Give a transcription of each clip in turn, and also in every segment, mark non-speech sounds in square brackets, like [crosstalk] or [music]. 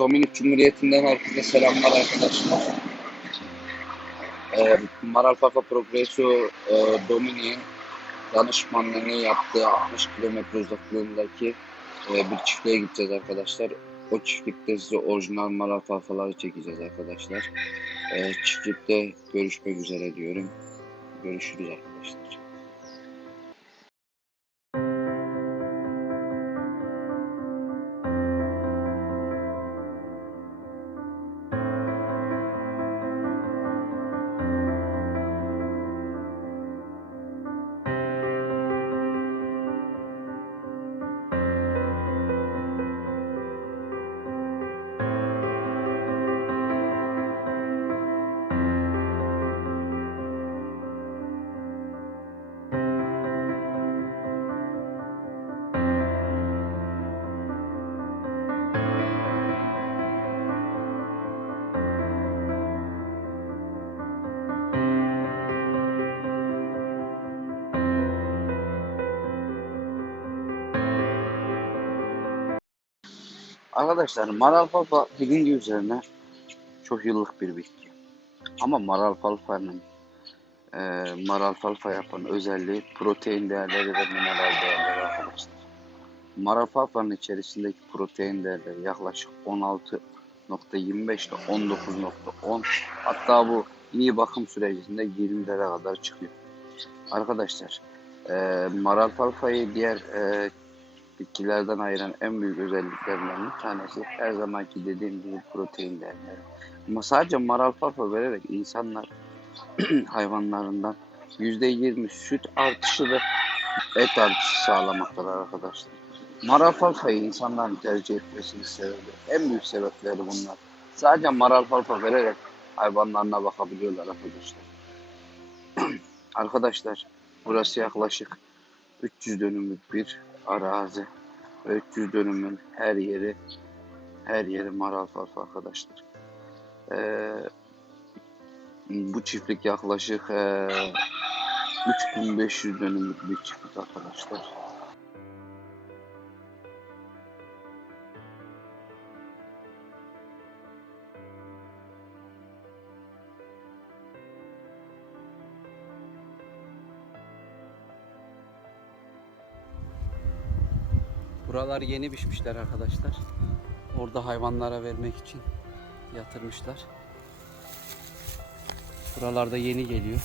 Dominik Cumhuriyeti'nden herkese selamlar arkadaşlar. Ee, Maralfafa Progresso e, Dominik'in danışmanlığını yaptığı 60 kilometre uzaklığındaki e, bir çiftliğe gideceğiz arkadaşlar. O çiftlikte size orijinal Maralfafaları çekeceğiz arkadaşlar. E, çiftlikte görüşmek üzere diyorum. Görüşürüz arkadaşlar. Arkadaşlar maralfafa bilindiği üzerine çok yıllık bir bitki. Ama maralfalfanın e, maralfalfa yapan özelliği protein değerleri ve mineral değerleri arkadaşlar. Maralfalfanın içerisindeki protein değerleri yaklaşık 16.25 ile 19.10 hatta bu iyi bakım sürecinde 20'lere kadar çıkıyor. Arkadaşlar e, maralfalfayı diğer e, bitkilerden ayıran en büyük özelliklerinden bir tanesi her zamanki dediğim gibi protein değerleri. Ama sadece maralfafa vererek insanlar [clears throat] hayvanlarından %20 süt artışı ve et artışı sağlamaktadır arkadaşlar. Maralfalfayı insanların tercih etmesinin sebebi, en büyük sebepleri bunlar. Sadece maralfalfa vererek hayvanlarına bakabiliyorlar arkadaşlar. [clears throat] arkadaşlar burası yaklaşık 300 dönümlük bir arazi ve 300 dönümün her yeri her yeri maralfafa arkadaşlar. Ee, bu çiftlik yaklaşık e, 3500 dönümlük bir çiftlik arkadaşlar. Buralar yeni biçmişler arkadaşlar. Orada hayvanlara vermek için yatırmışlar. Buralarda yeni geliyor.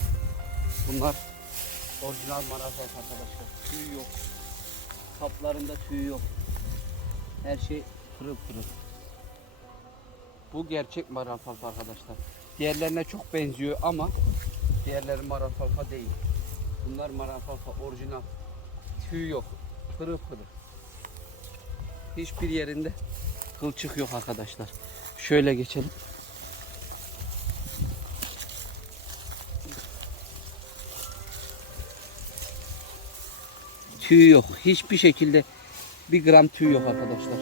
Bunlar orijinal marafet arkadaşlar. Tüy yok. Kaplarında tüy yok. Her şey pırıl pırıl. Bu gerçek maralfalfa arkadaşlar. Diğerlerine çok benziyor ama diğerleri maralfalfa değil. Bunlar maralfalfa orijinal. Tüy yok. Pırıl pırıl. Hiçbir yerinde kılçık yok arkadaşlar. Şöyle geçelim. Tüy yok. Hiçbir şekilde bir gram tüy yok arkadaşlar.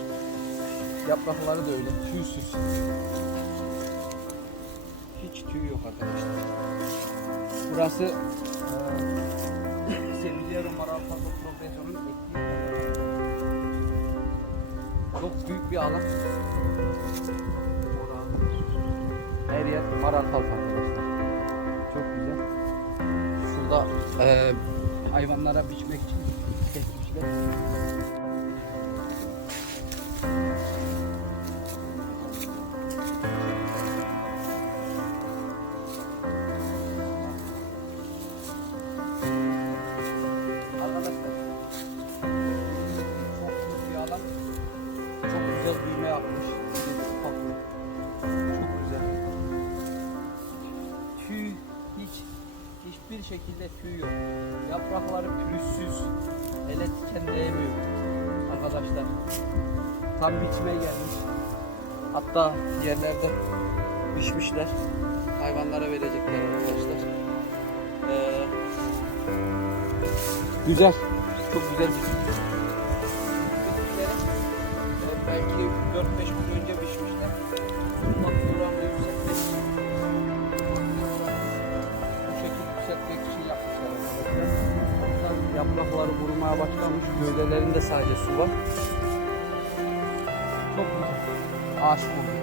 Yaprakları da öyle. Tüysüz. Hiç tüy yok arkadaşlar. Burası eee Sevillero Maralfazo Profesyon'un ektiği çok büyük bir alan. Her yer maralfalfa arkadaşlar. Çok güzel. Şurada eee hayvanlara biçmek için kesmişler. Yapmış. Çok güzel. Tüy hiç hiçbir şekilde tüy yok. Yaprakları pürüzsüz. Ele diken değmiyor. Arkadaşlar. Tam biçmeye gelmiş. Hatta yerlerde biçmişler. Hayvanlara verecekler arkadaşlar. Ee, güzel. Çok güzel bir bitkilere 4-5 gün önce biçmişler. Bundan buranı yükseltmek bu şekilde yükseltmek için yapmışlar. Hatta yaprakları kurumaya başlamış. Gövdelerinde sadece su var. Çok güzel. Aşık oldum.